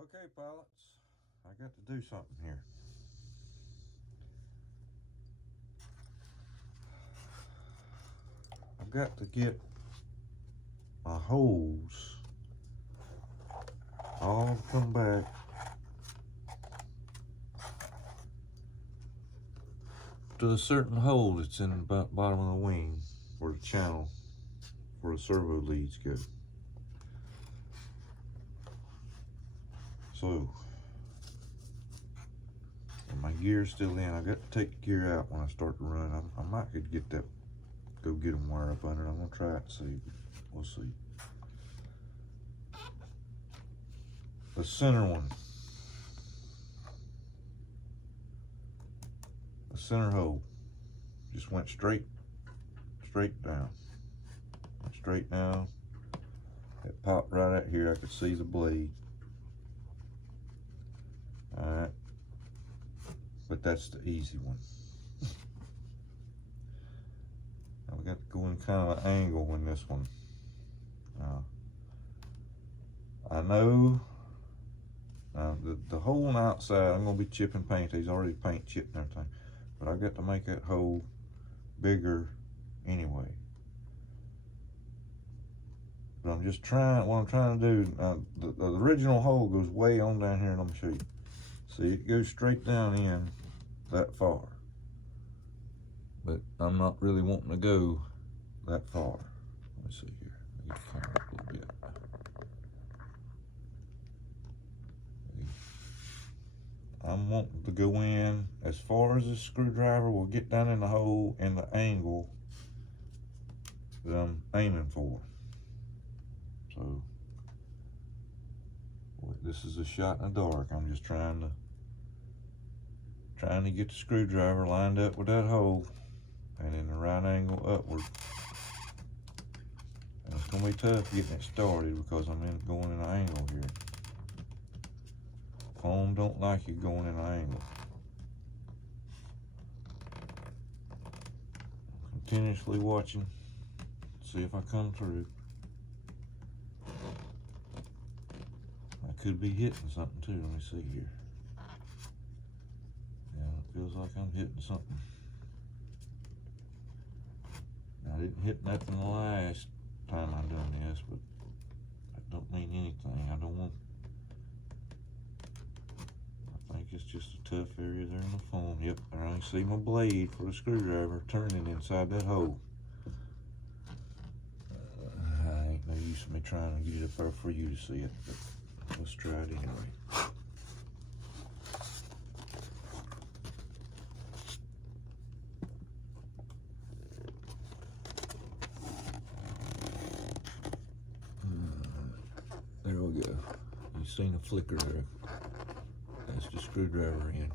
Okay, pilots, I got to do something here. I've got to get my hose all come back to a certain hole that's in the bottom of the wing where the channel where the servo leads go. So, and my gear's still in. I got to take the gear out when I start to run. I might could get that, go get them wired up under it. I'm gonna try it and see. We'll see. The center one, the center hole, just went straight down. Went straight down. It popped right out here. I could see the blade. Alright, but that's the easy one. Now we got to go in kind of an angle in this one. I know the hole on the outside, I'm going to be chipping paint. He's already paint chipped and everything, but I got to make that hole bigger anyway. But I'm just trying, what I'm trying to do, the original hole goes way on down here, and let me show you. See, it goes straight down in that far. But I'm not really wanting to go that far. Let me see here. Let me get the camera up a little bit. I'm wanting to go in as far as the screwdriver will get down in the hole and the angle that I'm aiming for. So, this is a shot in the dark. I'm just trying to get the screwdriver lined up with that hole and in the right angle upward. And it's gonna be tough getting it started because I'm going in an angle here. Foam don't like you going in an angle. Continuously watching, see if I come through. I could be hitting something too. Let me see here. Yeah, it feels like I'm hitting something. Now, I didn't hit nothing the last time I done this, but that don't mean anything. I don't want. I think it's just a tough area there in the foam. Yep, I only see my blade for the screwdriver turning inside that hole. I ain't no use of me trying to get it up there for you to see it, but let's try it anyway. There we go. You seen a flicker there. That's the screwdriver in.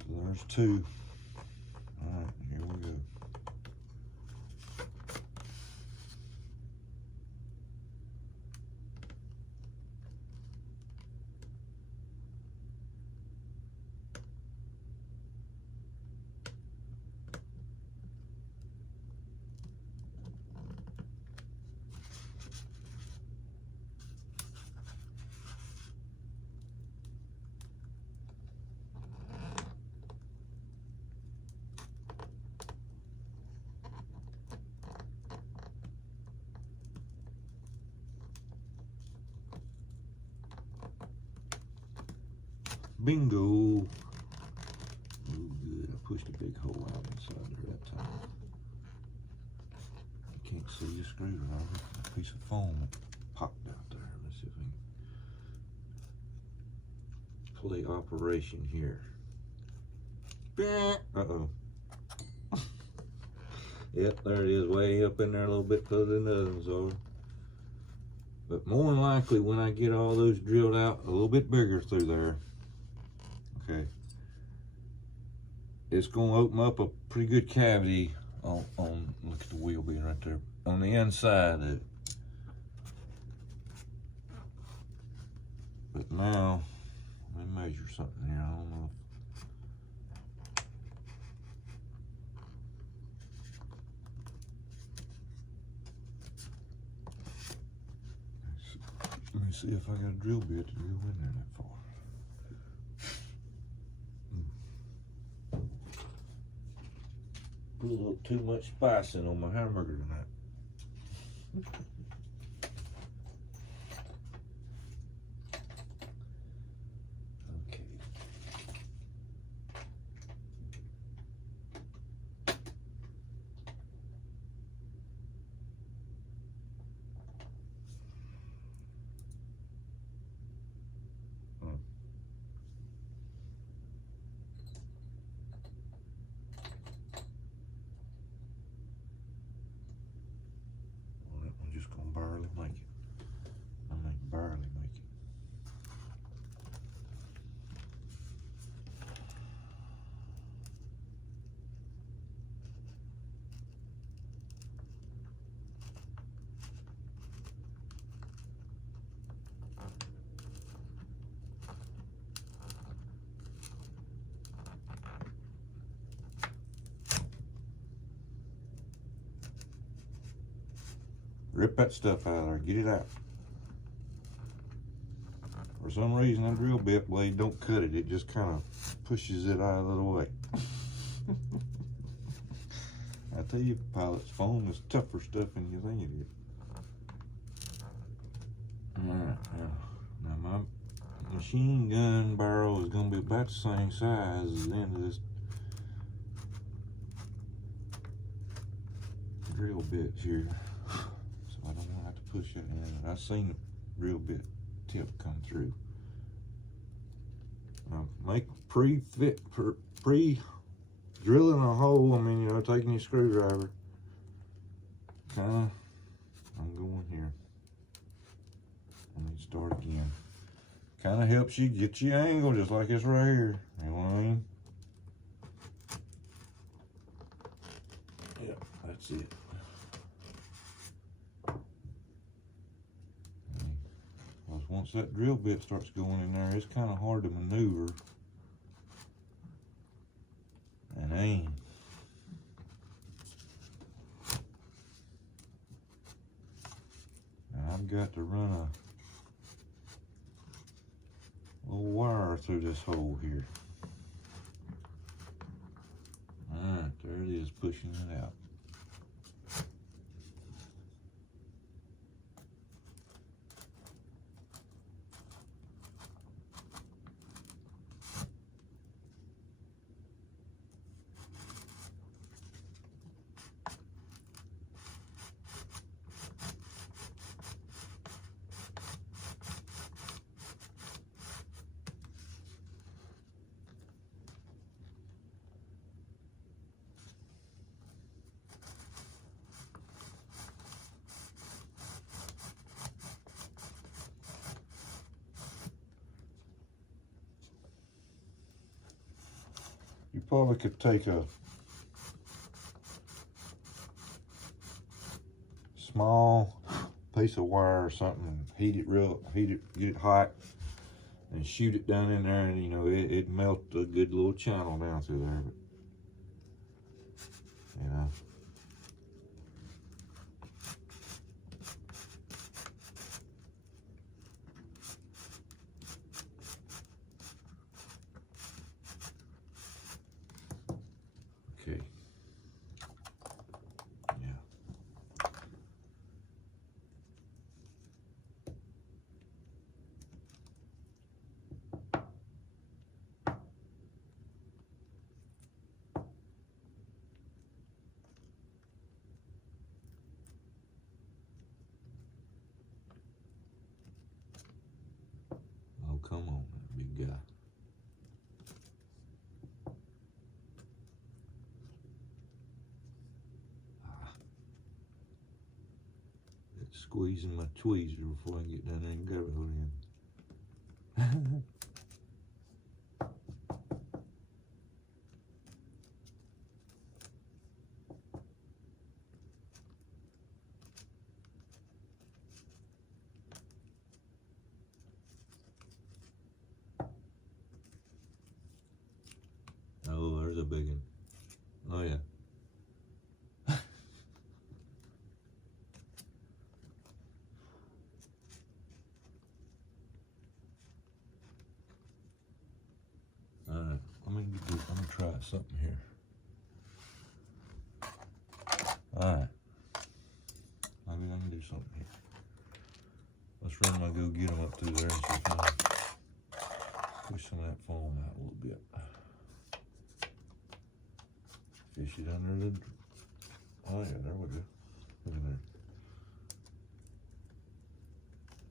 So there's two. All right, here we go. Bingo! Oh, good. I pushed a big hole out inside there that time. You can't see the screwdriver. A piece of foam that popped out there. Let's see if we can play operation here. Uh-oh. Yep, there it is, way up in there a little bit further than the other ones are. But more than likely, when I get all those drilled out a little bit bigger through there, okay, it's going to open up a pretty good cavity on look at the wheel being right there, on the inside of it. But now, let me measure something here. I don't know. see if I got a drill bit to go in there that far. Put a little too much spice in on my hamburger tonight. Okay. I'm just gonna barely make it. I mean, barely make it. Rip that stuff out of there. Get it out. For some reason, that drill bit blade don't cut it. It just kind of pushes it out of the way. I tell you, pilot's foam is tougher stuff than you think it is. Alright, now my machine gun barrel is going to be about the same size as the end of this drill bit here. So I don't want to have to push that in. I've seen the drill bit tip come through. Now make pre-drilling a hole. I mean, you know, taking your screwdriver. I'm going here. Let me start again. Kind of helps you get your angle just like it's right here. You know what I mean? Yep, that's it. Once that drill bit starts going in there, it's kind of hard to maneuver and aim. And I've got to run a little wire through this hole here. Alright, there it is, pushing it out. You probably could take a small piece of wire or something and get it hot and shoot it down in there, and you know, it melt a good little channel down through there. But you know, okay, yeah. Oh, come on, big guy. It's squeezing my tweezer before I get down there and go in. Oh, there's a big one. Oh, yeah. something here. Alright. Maybe I can do something here. Let's run my go get them up through there and see if I can push some of that foam out a little bit. Fish it under the... Oh yeah, there we go. Look at there.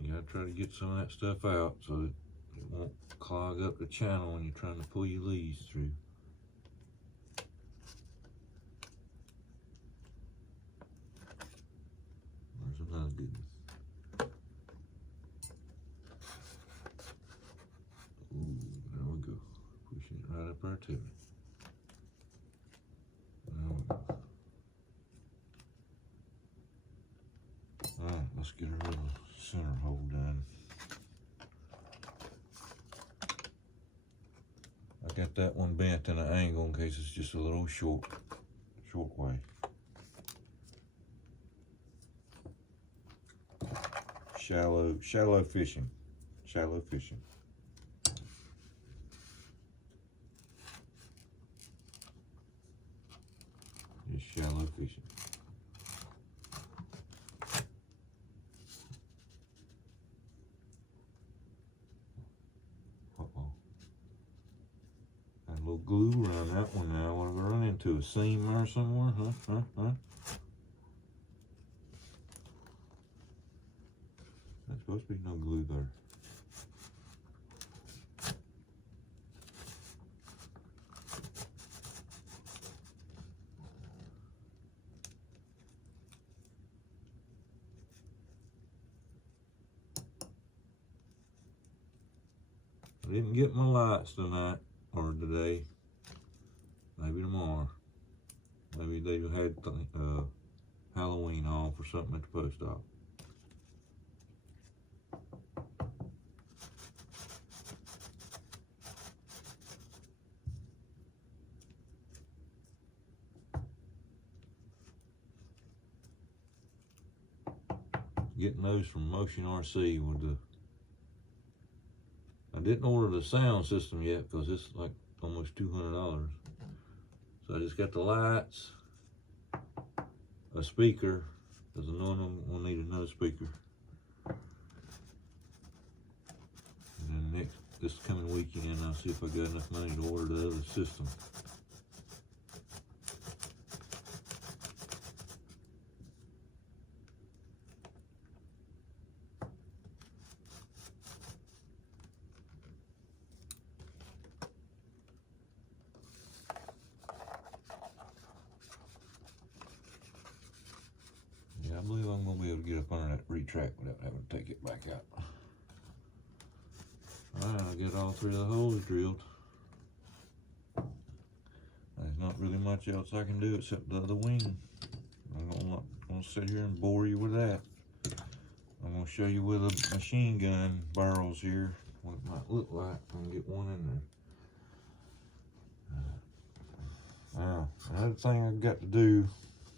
You gotta try to get some of that stuff out so that it won't clog up the channel when you're trying to pull your leads through. There's another good one. Ooh, there we go. Pushing it right up there to me. There we go. Alright, let's get a little center hole done. I got that one bent in an angle in case it's just a little short way. Shallow fishing. Shallow fishing. Just shallow fishing. A little glue around that one now. What, have I run into a seam there somewhere? Huh? There's supposed to be no glue there. I didn't get my lights tonight. Or today, maybe tomorrow. Maybe they had Halloween off or something at the post office. Getting those from Motion RC with the... I didn't order the sound system yet because it's like almost $200. So I just got the lights, a speaker, because I know I'm gonna need another speaker. And then this coming weekend, I'll see if I got enough money to order the other system. I believe I'm going to be able to get up under that retract without having to take it back out. Alright, I'll get all three of the holes drilled. There's not really much else I can do except the other wing. I'm not going to sit here and bore you with that. I'm going to show you with a machine gun barrels here what it might look like. I'm going to get one in there. Now, another thing I've got to do,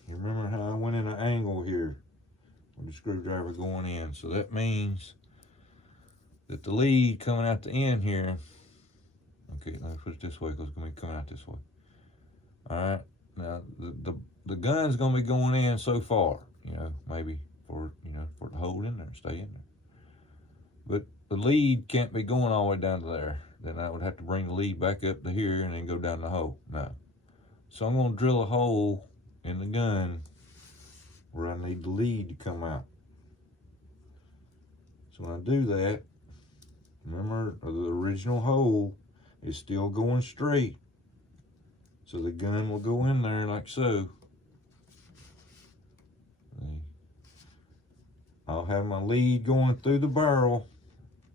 you remember how I went in an angle here with the screwdriver going in? So that means that the lead coming out the end here, okay, let me put it this way because it's going to be coming out this way. Alright, now the gun's going to be going in so far, you know, maybe for it to hold in there, stay in there. But the lead can't be going all the way down to there. Then I would have to bring the lead back up to here and then go down the hole. No. So I'm going to drill a hole in the gun where I need the lead to come out. So when I do that, remember the original hole is still going straight. So the gun will go in there like so. I'll have my lead going through the barrel,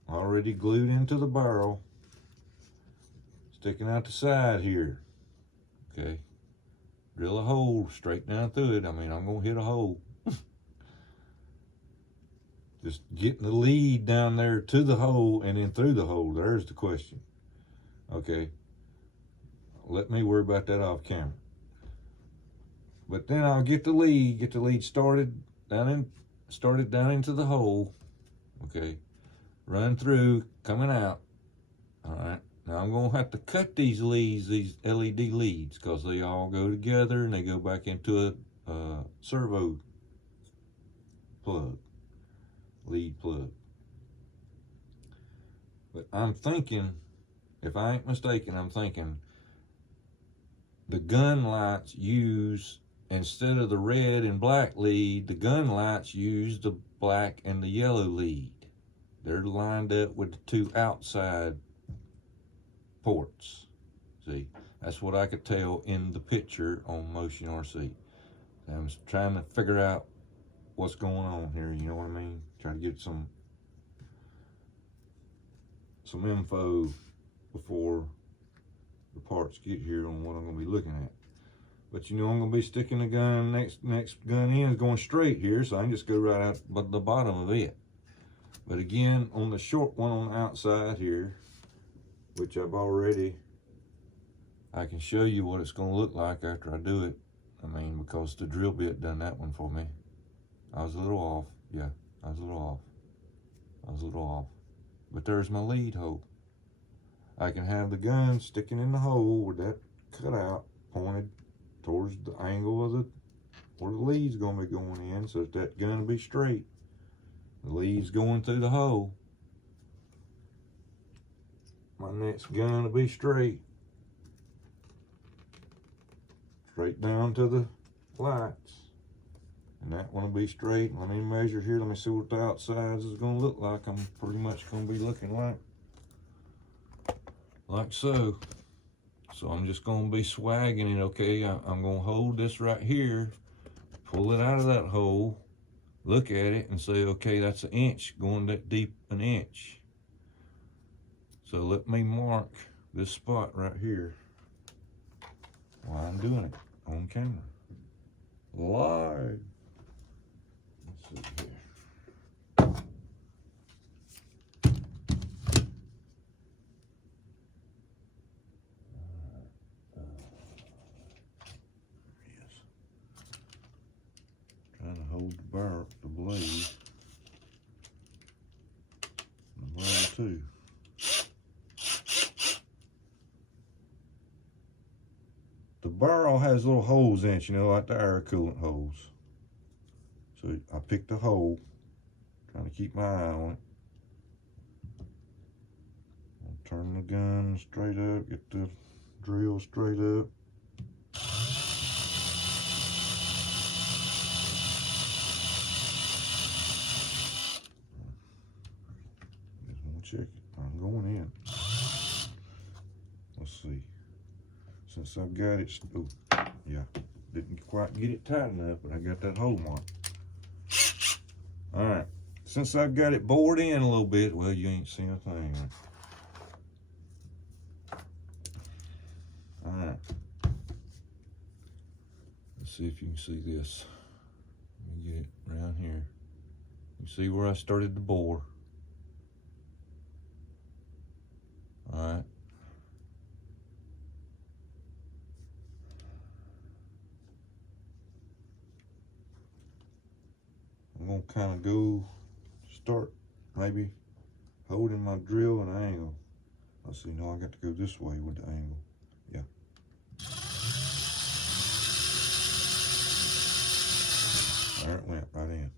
already glued into the barrel, sticking out the side here. Okay. Drill a hole straight down through it. I mean, I'm going to hit a hole. Just getting the lead down there to the hole and then through the hole. There's the question. Okay. Let me worry about that off camera. But then I'll get the lead started down into the hole. Okay. Run through, coming out. All right. Now I'm gonna have to cut these leads, these LED leads, because they all go together and they go back into a servo plug, lead plug. But I'm thinking, if I ain't mistaken, I'm thinking the gun lights use, instead of the red and black lead, the gun lights use the black and the yellow lead. They're lined up with the two outside ports. See, that's what I could tell in the picture on Motion RC. I'm trying to figure out what's going on here, you know what I mean? Trying to get some info before the parts get here on what I'm gonna be looking at. But you know, I'm gonna be sticking the gun, next gun in is going straight here, so I can just go right out but the bottom of it. But again, on the short one on the outside here, which I can show you what it's gonna look like after I do it. I mean, because the drill bit done that one for me. I was a little off, yeah, I was a little off. But there's my lead hole. I can have the gun sticking in the hole with that cutout pointed towards the angle of where the lead's gonna be going in, so that gun will be straight. The lead's going through the hole. My next gun will be straight down to the lights. And that one will be straight. Let me measure here. Let me see what the outsides is going to look like. I'm pretty much going to be looking like so. So I'm just going to be swagging it, okay? I'm going to hold this right here, pull it out of that hole, look at it and say, okay, that's an inch, going that deep an inch. So let me mark this spot right here while I'm doing it on camera. Live. Let's see here. Yes. Trying to hold the blade. The barrel too. The barrel has little holes in it, you know, like the air coolant holes. So I picked a hole, trying to keep my eye on it. I'll turn the gun straight up, get the drill straight up. Just want to check it. I'm going in. Let's see. Since I've got it, oh, yeah, didn't quite get it tight enough, but I got that hole marked. All right, since I've got it bored in a little bit, well, you ain't seen a thing. All right, let's see if you can see this. Let me get it around here. You see where I started to bore. All right. I'm gonna kind of start maybe holding my drill at an angle. Let's see, no, I got to go this way with the angle. Yeah. There it went, right in.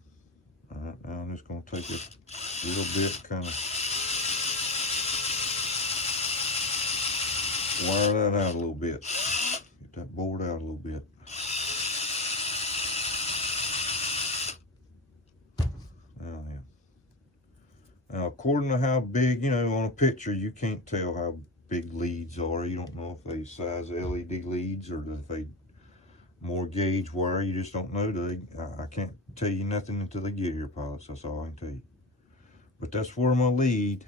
All right, now I'm just gonna take it a little bit, kind of wire that out a little bit. Get that bored out a little bit. Now, according to how big, you know, on a picture, you can't tell how big leads are. You don't know if they size LED leads or if they more gauge wire. You just don't know. I can't tell you nothing until they get here, pilots. That's all I can tell you. But that's where my lead.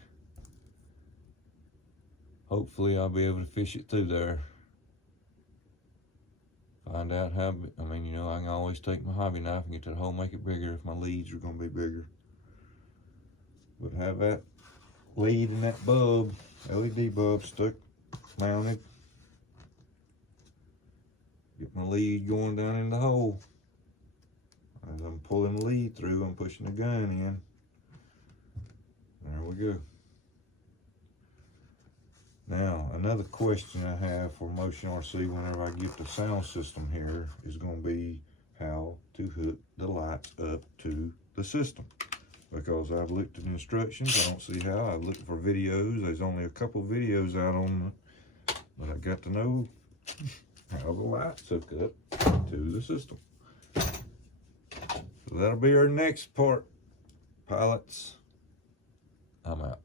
Hopefully, I'll be able to fish it through there. Find out how, I mean, you know, I can always take my hobby knife and get to the hole, make it bigger if my leads are going to be bigger. But have that lead and that bulb, LED bulb, stuck, mounted. Get my lead going down in the hole. As I'm pulling the lead through, I'm pushing the gun in. There we go. Now, another question I have for Motion RC whenever I get the sound system here is going to be how to hook the lights up to the system. Because I've looked at the instructions, I don't see how. I've looked for videos. There's only a couple videos out on the, but I got to know how the lights hook up to the system. So that'll be our next part, pilots. I'm out.